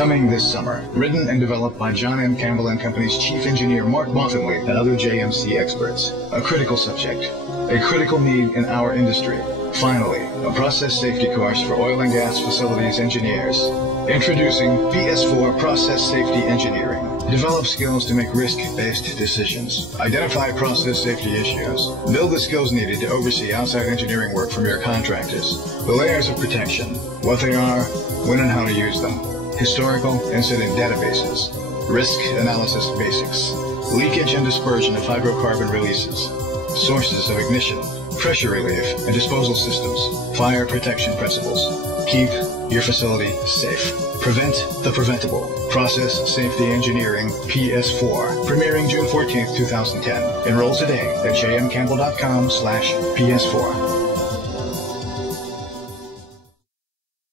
Coming this summer. Written and developed by John M. Campbell and Company's Chief Engineer Mark Bottomley and other JMC experts. A critical subject. A critical need in our industry. Finally, a process safety course for oil and gas facilities engineers. Introducing PS4 Process Safety Engineering. Develop skills to make risk-based decisions. Identify process safety issues. Build the skills needed to oversee outside engineering work from your contractors. The layers of protection. What they are, when and how to use them. Historical incident databases, risk analysis basics, leakage and dispersion of hydrocarbon releases, sources of ignition, pressure relief and disposal systems, fire protection principles. Keep your facility safe. Prevent the preventable. Process Safety Engineering PS4. Premiering June 14th, 2010. Enroll today at jmcampbell.com/PS4.